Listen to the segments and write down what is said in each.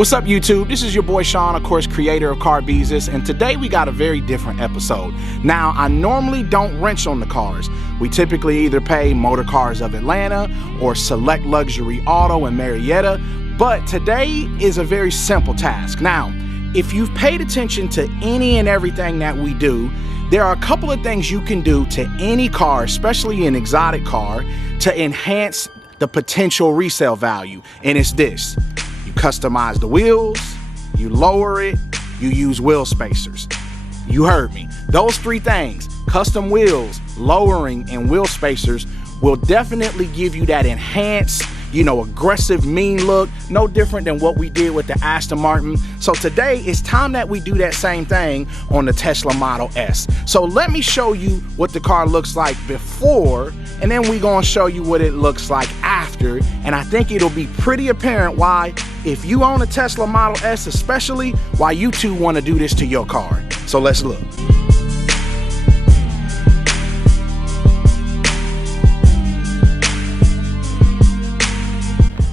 What's up, YouTube? This is your boy Shaun, of course, creator of Carbizus, and today we got a very different episode. Now, I normally don't wrench on the cars. We typically either pay Motor Cars of Atlanta or Select Luxury Auto in Marietta, but today is a very simple task. Now, if you've paid attention to any and everything that we do, there are a couple of things you can do to any car, especially an exotic car, to enhance the potential resale value, and it's this. You customize the wheels, you lower it, you use wheel spacers. You heard me. Those three things, custom wheels, lowering, and wheel spacers, will definitely give you that enhanced, aggressive, mean look, no different than what we did with the Aston Martin. So today, it's time that we do that same thing on the Tesla Model S. So let me show you what the car looks like before, and then we're gonna show you what it looks like after. And I think it'll be pretty apparent why, if you own a Tesla Model S especially, why you too wanna do this to your car. So let's look.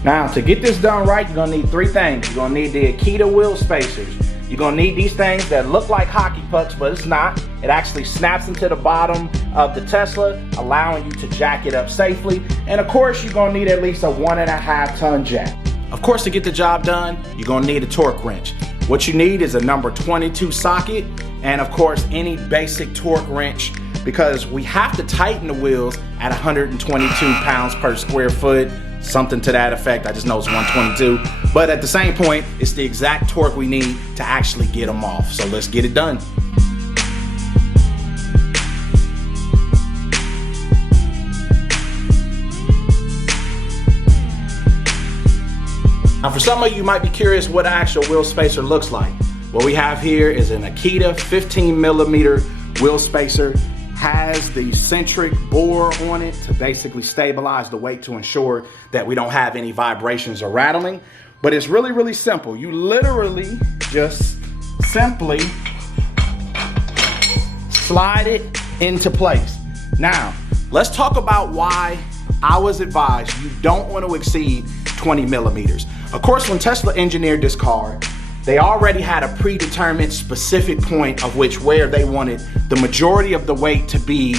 Now, to get this done right, you're gonna need three things. You're gonna need the Akita wheel spacers. You're gonna need these things that look like hockey pucks, but it's not. It actually snaps into the bottom of the Tesla, allowing you to jack it up safely. And of course, you're gonna need at least a 1.5 ton jack. Of course, to get the job done, you're gonna need a torque wrench. What you need is a number 22 socket, and of course, any basic torque wrench, because we have to tighten the wheels at 122 pounds per square foot. Something to that effect. I just know it's 122, but at the same point, it's the exact torque we need to actually get them off. So let's get it done. Now, for some of you might be curious what an actual wheel spacer looks like. What we have here is an Akita 15mm wheel spacer. Has the centric bore on it to basically stabilize the weight to ensure that we don't have any vibrations or rattling. But it's really, really simple. You literally just simply slide it into place. Now, let's talk about why I was advised you don't want to exceed 20mm. Of course, when Tesla engineered this car, they already had a predetermined specific point of where they wanted the majority of the weight to be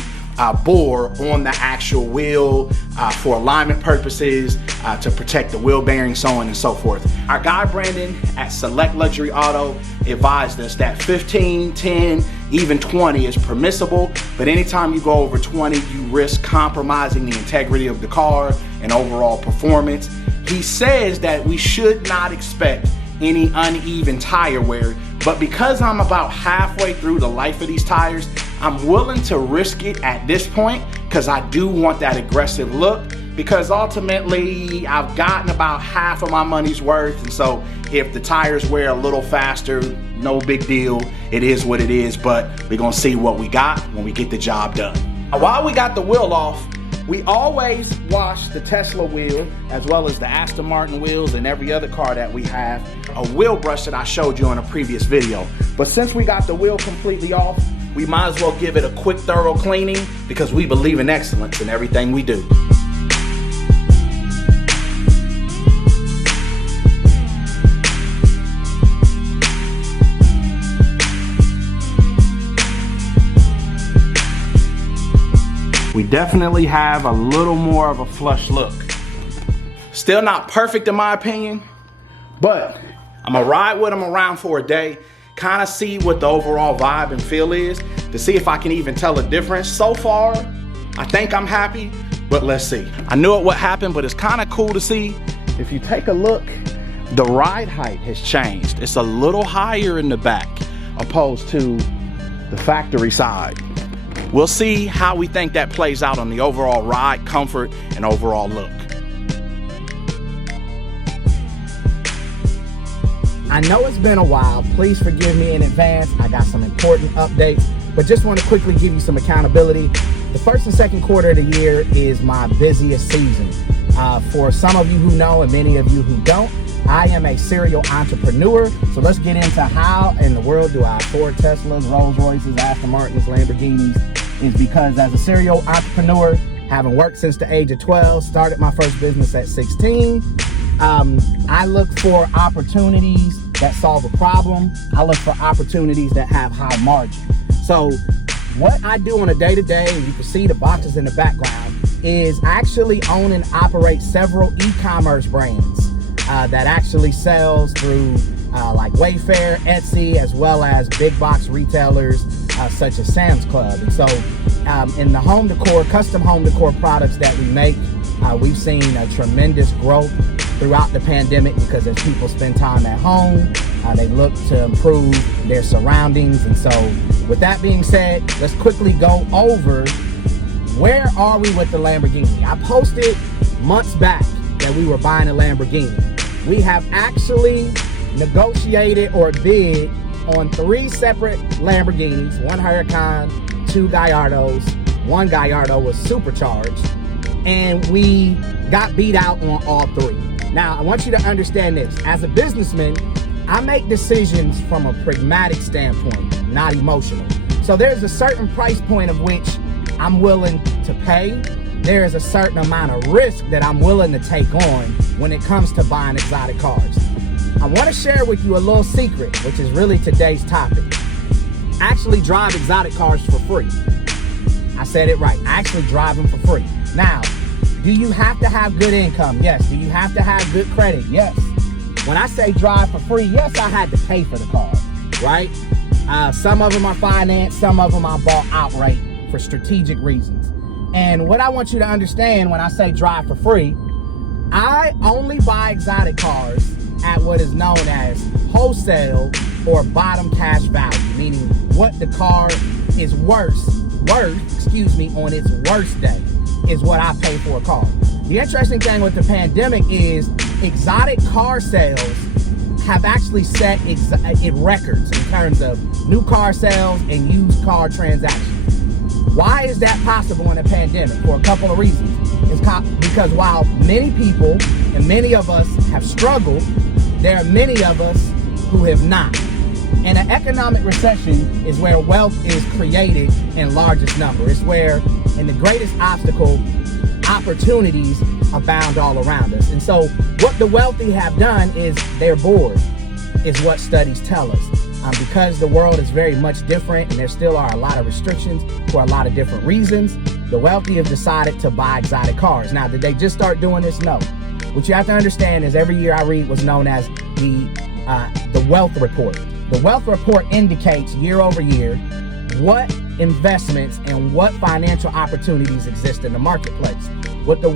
bore on the actual wheel for alignment purposes, to protect the wheel bearing, so on and so forth. Our guy Brandon at Select Luxury Auto advised us that 15, 10, even 20 is permissible, but anytime you go over 20, you risk compromising the integrity of the car and overall performance. He says that we should not expect any uneven tire wear, but because I'm about halfway through the life of these tires, I'm willing to risk it at this point because I do want that aggressive look, because ultimately I've gotten about half of my money's worth, and so if the tires wear a little faster, no big deal. It is what it is, but we're gonna see what we got when we get the job done. Now, while we got the wheel off, we always wash the Tesla wheel as well as the Aston Martin wheels and every other car that we have, a wheel brush that I showed you in a previous video. But since we got the wheel completely off, we might as well give it a quick, thorough cleaning because we believe in excellence in everything we do. We definitely have a little more of a flush look. Still not perfect in my opinion, but I'm gonna ride with them around for a day, kind of see what the overall vibe and feel is, to see if I can even tell a difference. So far, I think I'm happy, but let's see. I knew it would happen, but it's kind of cool to see. If you take a look, the ride height has changed. It's a little higher in the back opposed to the factory side. We'll see how we think that plays out on the overall ride, comfort, and overall look. I know it's been a while. Please forgive me in advance. I got some important updates, but just want to quickly give you some accountability. The first and second quarter of the year is my busiest season. For some of you who know and many of you who don't, I am a serial entrepreneur. So let's get into how in the world do I afford Teslas, Rolls Royces, Aston Martins, Lamborghinis. Is because as a serial entrepreneur, having worked since the age of 12, started my first business at 16, I look for opportunities that solve a problem. I look for opportunities that have high margin. So what I do on a day-to-day, and you can see the boxes in the background, is I actually own and operate several e-commerce brands that actually sells through like Wayfair, Etsy, as well as big box retailers such as Sam's Club. And so in the home decor, custom home decor products that we make, we've seen a tremendous growth throughout the pandemic because as people spend time at home, they look to improve their surroundings. And so with that being said, let's quickly go over where are we with the Lamborghini. I posted months back that we were buying a Lamborghini. We have actually negotiated or bid on 3 separate Lamborghinis, 1 Huracan, 2 Gallardos. 1 Gallardo was supercharged, and we got beat out on all 3. Now, I want you to understand this. As a businessman, I make decisions from a pragmatic standpoint, not emotional. So there's a certain price point of which I'm willing to pay. There is a certain amount of risk that I'm willing to take on when it comes to buying exotic cars. I want to share with you a little secret, which is really today's topic. I actually drive exotic cars for free. I said it right. I actually drive them for free. Now, do you have to have good income? Yes. Do you have to have good credit? Yes. When I say drive for free, yes, I had to pay for the car, right? Some of them are financed, some of them I bought outright for strategic reasons. And what I want you to understand when I say drive for free, I only buy exotic cars at what is known as wholesale or bottom cash value, meaning what the car is worth, on its worst day is what I pay for a car. The interesting thing with the pandemic is exotic car sales have actually set records in terms of new car sales and used car transactions. Why is that possible in a pandemic? For a couple of reasons. It's because while many people and many of us have struggled, there are many of us who have not. And an economic recession is where wealth is created in largest number. It's where, in the greatest obstacle, opportunities abound all around us. And so what the wealthy have done is they're bored, is what studies tell us. Because the world is very much different and there still are a lot of restrictions for a lot of different reasons, the wealthy have decided to buy exotic cars. Now, did they just start doing this? No. What you have to understand is every year I read what's known as the wealth report. The wealth report indicates year over year what investments and what financial opportunities exist in the marketplace. What the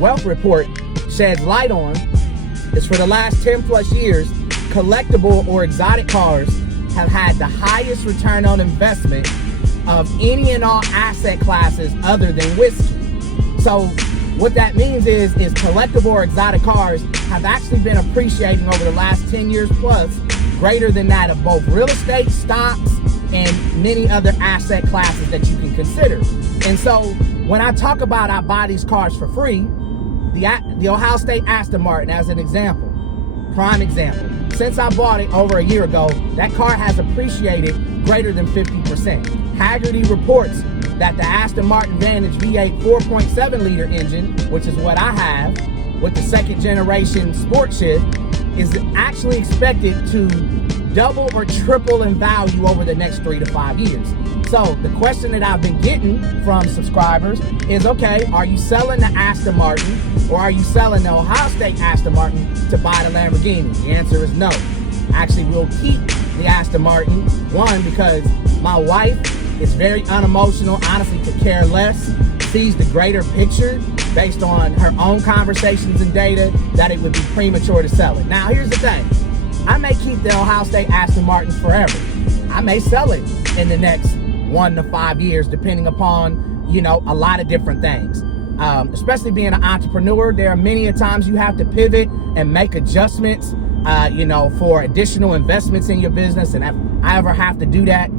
wealth report sheds light on is for the last 10 plus years, collectible or exotic cars have had the highest return on investment of any and all asset classes other than whiskey. So what that means is collectible or exotic cars have actually been appreciating over the last 10 years plus greater than that of both real estate, stocks, and many other asset classes that you can consider. And so when I talk about I buy these cars for free, the Ohio State Aston Martin as an example, prime example. Since I bought it over a year ago, that car has appreciated greater than 50%. Hagerty reports that the Aston Martin Vantage V8 4.7 liter engine, which is what I have with the 2nd generation sport shift, is actually expected to double or triple in value over the next 3 to 5 years. So the question that I've been getting from subscribers is, okay, are you selling the Aston Martin or are you selling the Ohio State Aston Martin to buy the Lamborghini? The answer is no. Actually, we'll keep the Aston Martin. One, because my wife is very unemotional, honestly could care less, sees the greater picture based on her own conversations and data that it would be premature to sell it. Now, here's the thing. I may keep the Ohio State Aston Martin forever. I may sell it in the next 1 to 5 years, depending upon, a lot of different things. Especially being an entrepreneur, there are many a times you have to pivot and make adjustments, for additional investments in your business. And if I ever have to do that,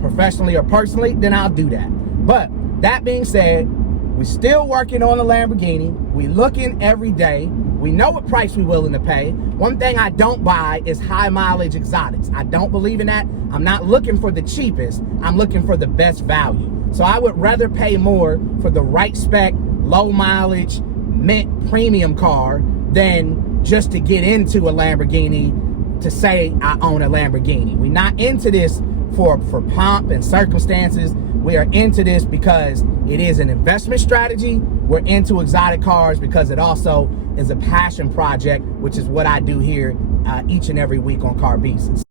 professionally or personally, then I'll do that. But that being said, we're still working on the Lamborghini. We're looking every day. We know what price we're willing to pay. One thing I don't buy is high mileage exotics. I don't believe in that. I'm not looking for the cheapest. I'm looking for the best value. So I would rather pay more for the right spec, low mileage, mint premium car than just to get into a Lamborghini to say I own a Lamborghini. We're not into this for pomp and circumstances. We are into this because it is an investment strategy. We're into exotic cars because it also is a passion project, which is what I do here each and every week on Carbizus.